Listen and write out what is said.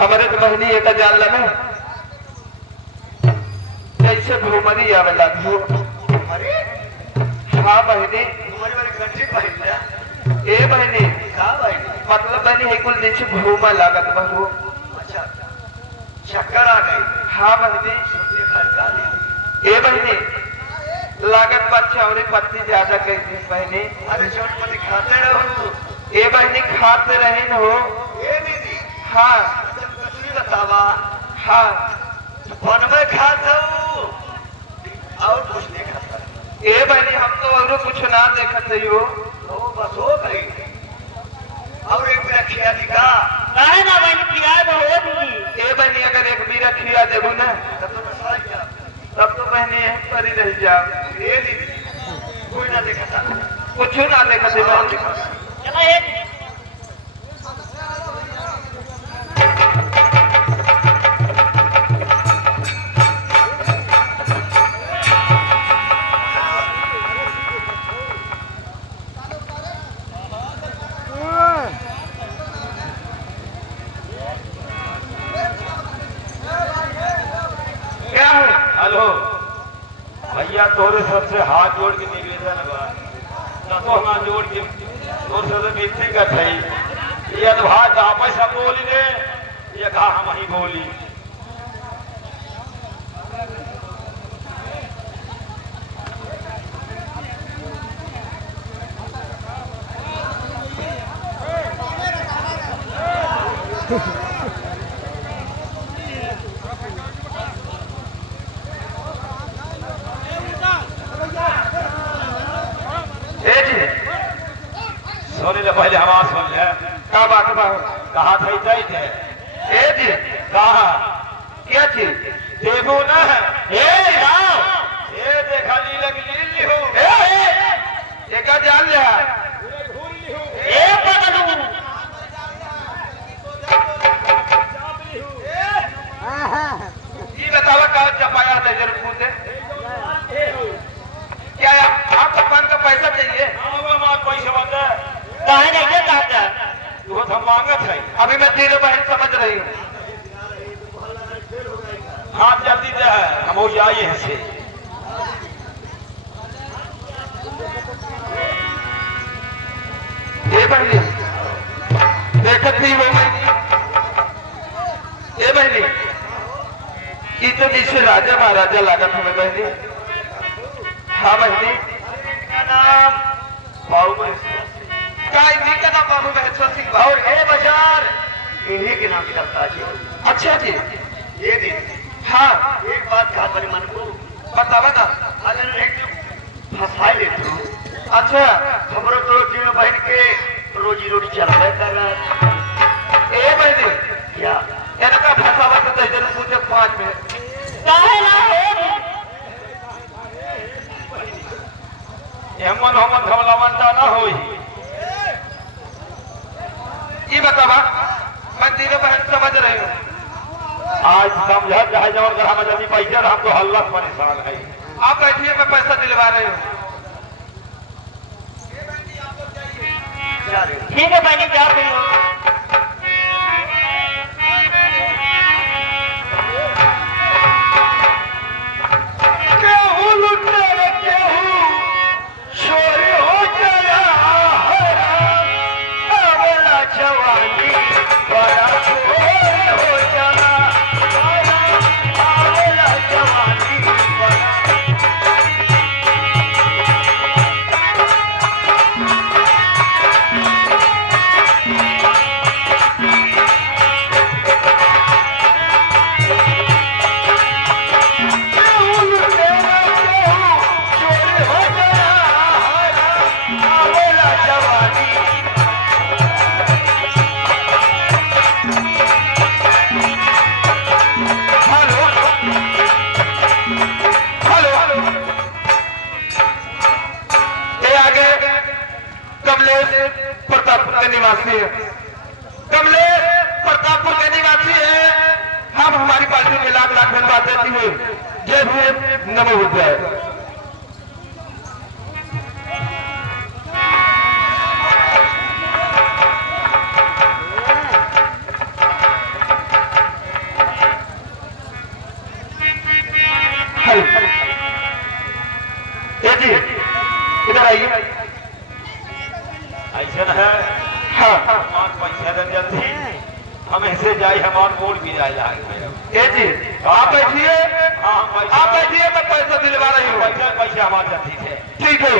हमारे तो बहनी एक जान लगे जैसे घूमरी आवेला अरे हाँ बहनी तुम्हारे वाले कंट्री पहले ए बहनी कहाँ भाई मतलब बहनी है कुल दिन से घूमा लागत बहू अच्छा चक्कर आ गई हाँ बहनी सोचे घर का ले ए बहनी लागत बच्चा और पत्ती ज्यादा कही थी बहनी अरे छोट पति खाते रहो ए बहनी खाते रहे न हो ये दीदी हाँ तुम कुछ नहीं बतावा हाँ वन में खाता हूँ और कुछ नहीं खाता ए बहनी हम तो और कुछ ना देखत है हो तो बस हो गई और एक मेरा खिया दिखा काहे ना बहन किराए में हो दीदी ए बहनी अगर एक बीरा खिया देबू ना तब तो नशा गया तब तो बहनी यहीं पर ही रह जाओ ये दीदी कोई ना देखा था कुछ ना देखत है बहनी चला एक क्या है हेलो भैया तोरे सबसे हाथ जोड़ के निवेदन बा न तो हम जोड़ के तोर से विनती कर रही ये भात आपस हम बोली ने ये कहा हम ही बोली ए जी सोने ले पहले हमारा सुन ले का बात बा कहा थे तय थे ए जी कहा क्या चीज देबो ना ए आओ ये देखा लीलक लीली हो ए का जान लिया ए पगलू ये बतावा का चपाया था जरूर पूछे क्या आप पान का पैसा चाहिए पैसा बता काहे नहीं के काटा वो तो हम मांगत है अभी मैं तेरे बहन समझ रही हूँ आप जल्दी दे हम हो जाइए यहाँ से ए बहनी देखत नहीं वो बहनी ए बहनी ये तो जैसे राजा महाराजा लागत हमें बहनी हाँ बहनी का नाम बाबू का इन्हीं का नाम बाबू महेश्वर सिंह और ए बाजार इन्हीं के नाम चलता है अच्छा जी ये दीदी हाँ एक बात कहा मेरे मन को बता बता अगर एक फंसा लेते हो अच्छा खबरों तो तीनों बहन के रोजी रोटी चल रहा है ए बहनी क्या इनका फंसावा तो जरूर पूछे 5 मिनट काहे ना हो एमन हमन धमलावन ना होई ये बतावा मैं तीनों बहन समझ रही हूँ आज समझा चाहे जवन कर हम जल्दी पैसे हम तो हल्ला परेशान है आप बैठिए मैं पैसा दिलवा रही हूँ जा रहे हो ठीक है बहनी जा रही हूँ केहू लुटे रे केहू चोरी हो गया अबला जवानी बड़ा चोर हो जाना अबला जवानी बड़ा केहू लुटे रे केहू चोरी हो गया अबला जवानी हेलो हेलो ये आगे कमलेश प्रतापपुर के निवासी है कमलेश प्रतापपुर के निवासी है हम हमारी पार्टी में लाख लाख धन्यवाद देती है जय भीम नमो बुद्धाय बताइए। ऐसा है हाँ हमारे पैसा दे जल्दी हम ऐसे जाए हमारे बोल भी जाए ए जी आप बैठिए, हाँ आप बैठिए, मैं पैसा दिलवा रही हूँ। पैसा हमारे जल्दी थे ठीक है।